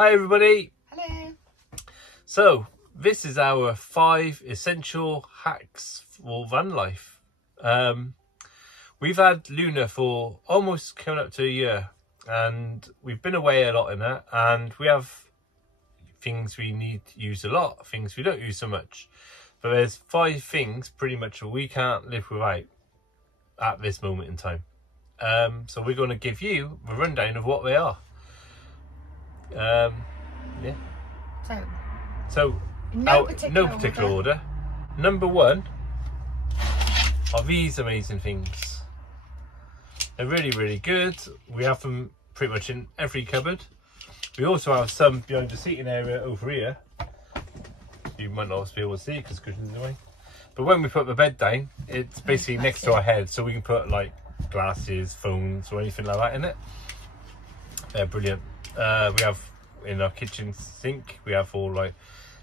Hi everybody. Hello. So this is our 5 essential hacks for van life. We've had Luna for almost coming up to a year, and we've been away a lot in it, and we have things we need to use a lot, things we don't use so much. But there's 5 things pretty much we can't live without at this moment in time. So we're going to give you a rundown of what they are. Yeah. So no particular order. Number 1 are these amazing things. They're really, really good. We have them pretty much in every cupboard. We also have some behind the seating area over here. You might not be able to see because the cushion's away. But when we put the bed down, it's basically next to our head, so we can put like glasses, phones, or anything like that in it. They're brilliant. We have in our kitchen sink, we have all like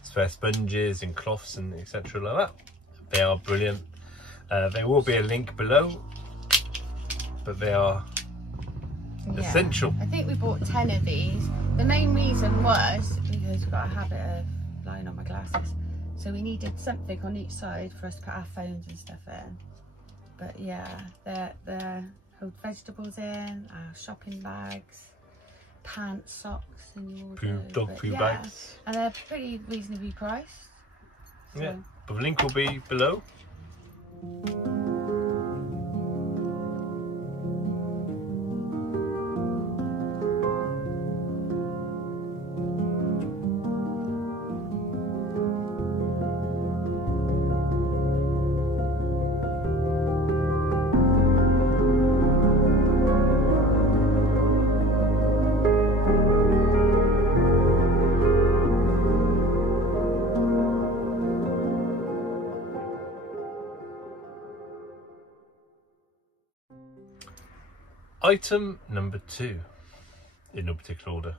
spare sponges and cloths and etc. like that. They are brilliant. There will be a link below, but they are essential. I think we bought 10 of these. The main reason was because we've got a habit of lying on my glasses, so we needed something on each side for us to put our phones and stuff in. But yeah, they're hold vegetables in, our shopping bags, pants, socks in your wardrobe. Dog poo bags. And they're pretty reasonably priced. So. Yeah, but the link will be below. Item number 2, in no particular order.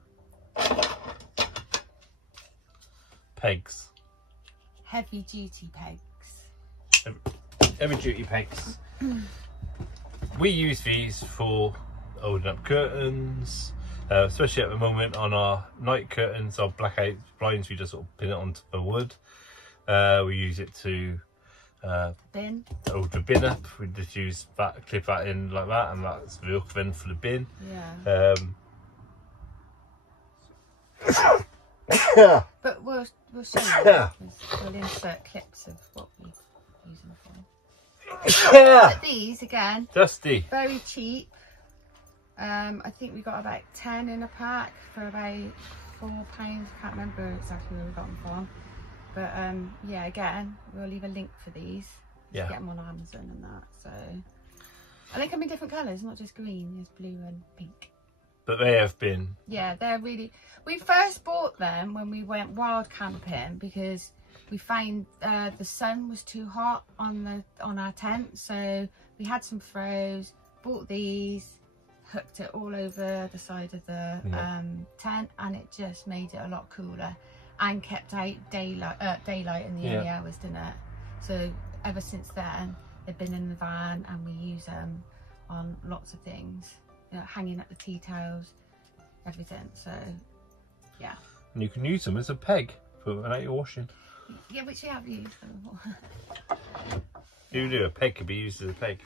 Pegs. Heavy duty pegs. Heavy duty pegs. We use these for holding up curtains, especially at the moment on our night curtains, our blackout blinds. We just sort of pin it onto the wood. We use it to bin. Hold the bin up. We just use that, clip that in like that, and that's the hook then for the bin. Yeah. But we'll show you. We'll insert clips of what we use them for. But these again, dusty, very cheap. I think we got about 10 in a pack for about £4. Can't remember exactly where we got them from. But yeah, again, we'll leave a link for these. Yeah. Get them on Amazon and that. So, and they come in different colours, not just green. There's blue and pink. But they have been. Yeah, they're really. We first bought them when we went wild camping because we found the sun was too hot on our tent. So we had some throws. Bought these, hooked it all over the side of the tent, and it just made it a lot cooler. And kept out daylight in the early hours, didn't it? So ever since then, they've been in the van, and we use them on lots of things. You know, hanging up the tea towels, everything. So yeah. And you can use them as a peg for night you're washing. Yeah, which we have used them before. You do. A peg could be used as a peg.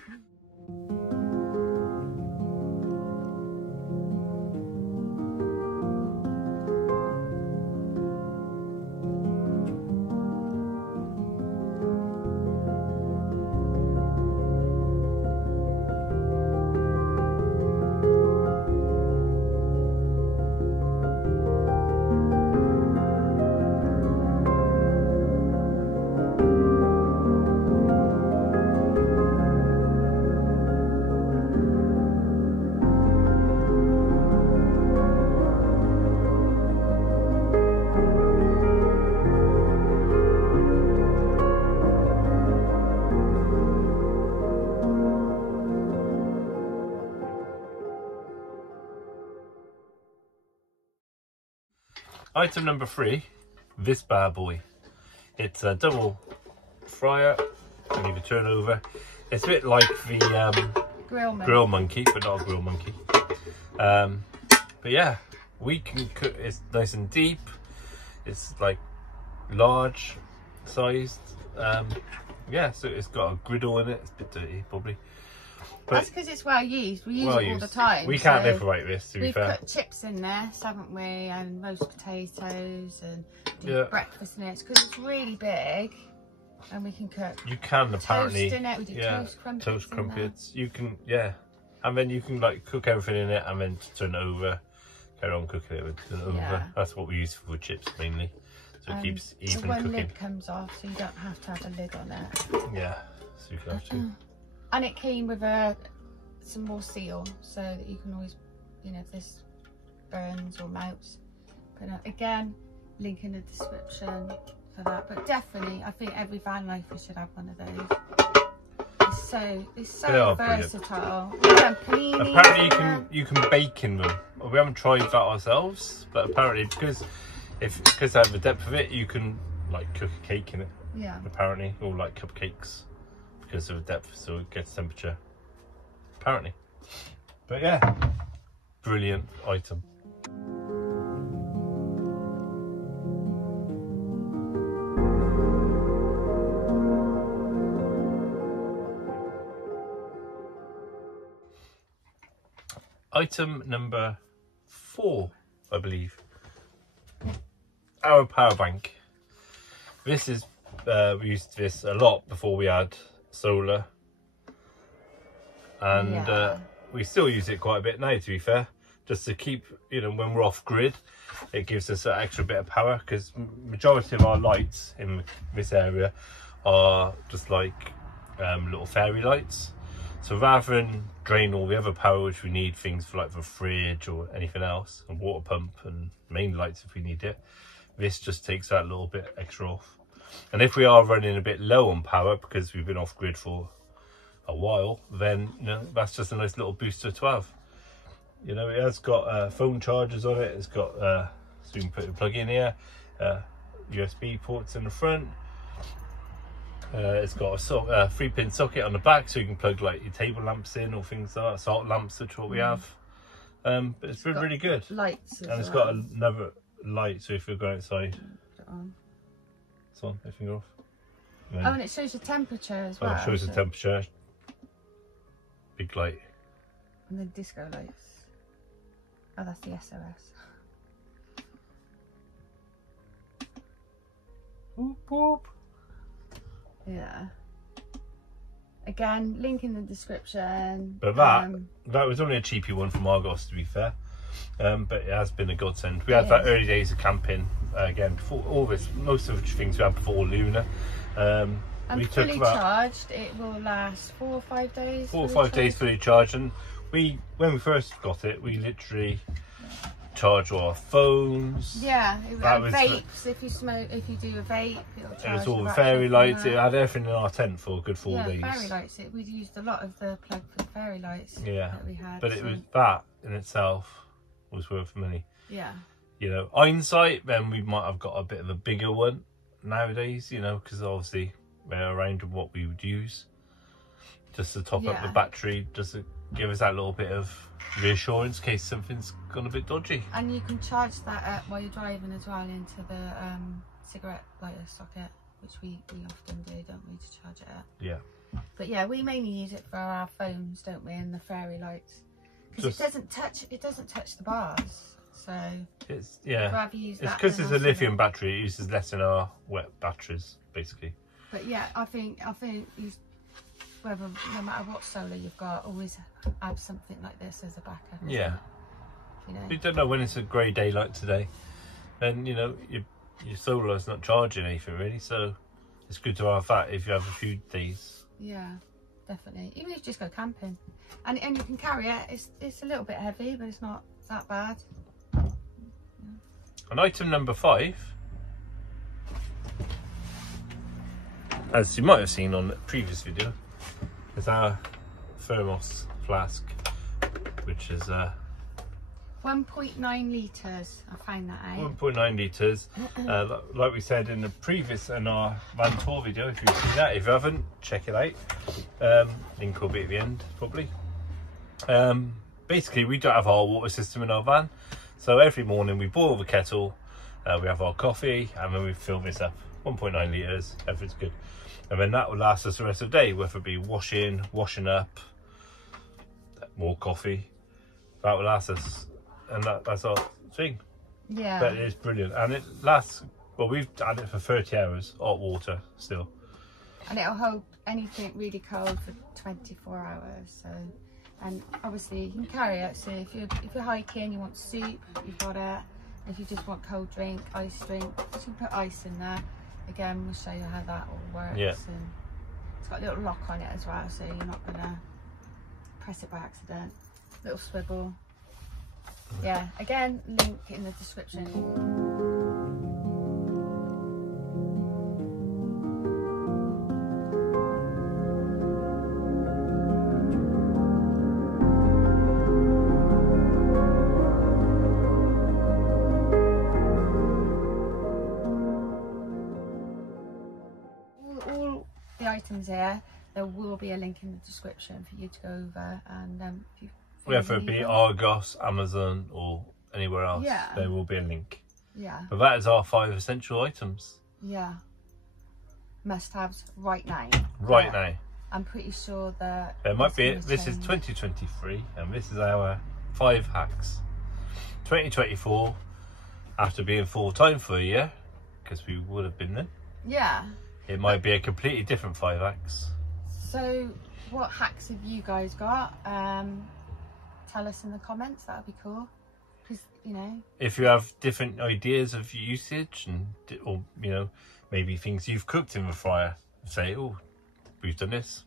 Item number 3, this bad boy. It's a double fryer. I need to turn over. It's a bit like the grill monkey, but not a grill monkey. But yeah, we can cook. It's nice and deep. It's like large sized. Yeah, so it's got a griddle in it. It's a bit dirty probably. But that's because it's well used. We use it all the time. We can't live without this, to be fair. We've put chips in there, haven't we? And roast potatoes and breakfast in it because it's really big. And we can cook. You can apparently. Toast in it. We do toast crumpets. Toast crumpets. You can, and then you can like cook everything in it and then turn it over. Carry on cooking it, turn it over. That's what we use for chips mainly. So it keeps even one cooking. lid comes off, so you don't have to have a lid on it. Yeah, so you can have to. And it came with some more seal, so that you can always, you know, if this burns or melts. But again, link in the description for that. But definitely, I think every van lifer should have one of those. It's so versatile. Apparently, you can bake in them. We haven't tried that ourselves, but apparently because of the depth of it, you can like cook a cake in it. Yeah. Apparently, or like cupcakes because of the depth, so it gets temperature. Apparently, but yeah, brilliant item. Item number 4, I believe. Our power bank. This is we used this a lot before we had solar, and we still use it quite a bit now, to be fair, just to keep, you know, when we're off grid, it gives us an extra bit of power, because majority of our lights in this area are just like little fairy lights. So rather than drain all the other power which we need, things for like the fridge or anything else, and water pump and main lights if we need it, this just takes that little bit extra off. And if we are running a bit low on power because we've been off grid for a while, then, you know, that's just a nice little booster to have. You know, it has got phone chargers on it. It's got so you can put a plug in here, USB ports in the front. It's got a 3-pin socket on the back, so you can plug like your table lamps in or things like that, salt lamps, which is what we have. But it's been really good. Lights, and it's got another light, so if you're going outside, put it on. It's on. If you go off. And it shows the temperature as well. It shows the temperature. Big light. And the disco lights. Oh, that's the SOS. Boop boop. Yeah. Again, link in the description. But that was only a cheapy one from Argos, to be fair. But it has been a godsend. We had that early days of camping. Again, before all this, most of the things we had before Luna. And we fully charged, it will last 4 or 5 days. 4 or 5 days fully charged. And when we first got it, we literally charge all our phones. Yeah, vapes. If you do a vape, it'll charge. It was all the fairy lights. It had everything in our tent for a good 4 days. Fairy lights. We used a lot of the plug for the fairy lights. That we had. But it was that in itself was worth money. Yeah. You know, hindsight, then we might have got a bit of a bigger one nowadays. You know, because obviously we're around what we would use just to top up the battery, just to give us that little bit of reassurance in case something's gone a bit dodgy. And you can charge that up while you're driving as well into the cigarette lighter socket, which we often do, don't we, to charge it up. Yeah. But yeah, we mainly use it for our phones, don't we, and the fairy lights, because it doesn't touch the bars. So it's I'd rather use that. It's because it's a lithium battery. It uses less than our wet batteries, basically. But yeah, I think no matter what solar you've got, always have something like this as a backup. Yeah. You know? You don't know when it's a grey day like today, then you know your solar's not charging anything really, so it's good to have that if you have a few days. Yeah, definitely. Even if you just go camping, and you can carry it. It's a little bit heavy, but it's not that bad. And item number 5, as you might have seen on the previous video, is our Thermos Flask, which is 1.9 litres. I found that out. 1.9 litres. Like we said in the previous our van tour video, if you've seen that, if you haven't, check it out. Link will be at the end probably. Basically, we don't have our water system in our van, So every morning we boil the kettle, we have our coffee, and then we fill this up. 1.9 litres, everything's good. And then that will last us the rest of the day, whether it be washing up, more coffee. That will last us, and that's our thing. Yeah. But it's brilliant, and it lasts. Well, we've had it for 30 hours, hot water still. And it'll hold anything really cold for 24 hours. So, and obviously you can carry it. So if you're hiking, you want soup, you've got it. If you just want cold drink, ice drink, you can put ice in there. Again, we'll show you how that all works. Yeah. And it's got a little lock on it as well, so you're not gonna press it by accident. Little swivel. Yeah. Again, link in the description. Items here, there will be a link in the description for you to go over, and if you whether it be Argos, Amazon, or anywhere else, there will be a link. Yeah. But that is our 5 essential items. Yeah. Must-haves right now. Right now. I'm pretty sure that it might be. This is 2023, and this is our 5 hacks. 2024, after being full-time for a year, because we would have been then. Yeah. It might be a completely different 5 hacks. So what hacks have you guys got? Tell us in the comments, that would be cool. Because, you know, if you have different ideas of usage, and or you know, maybe things you've cooked in the fryer, say, oh, we've done this.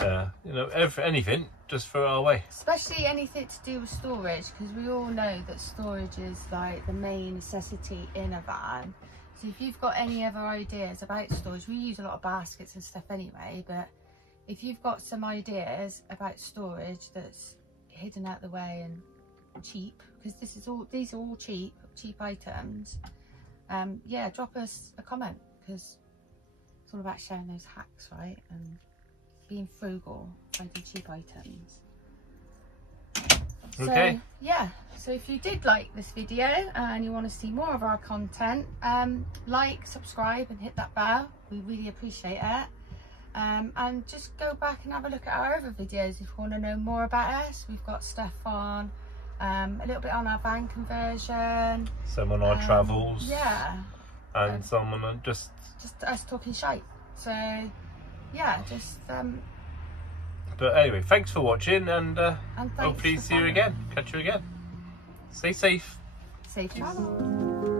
You know, anything, just throw it our way. Especially anything to do with storage, because we all know that storage is like the main necessity in a van. So if you've got any other ideas about storage, we use a lot of baskets and stuff anyway, but if you've got some ideas about storage that's hidden out the way and cheap, because these are all cheap items, yeah, drop us a comment, because it's all about sharing those hacks, right? And being frugal, finding cheap items. Okay. So, yeah, so if you did like this video and you want to see more of our content, like, subscribe and hit that bell. We really appreciate it. And just go back and have a look at our other videos if you want to know more about us. We've got stuff on, a little bit on our van conversion. Some on our travels. Yeah. And some on just us talking shite. So, yeah, just... But anyway, thanks for watching, and hopefully see you again. Catch you again. Stay safe. Safe travel.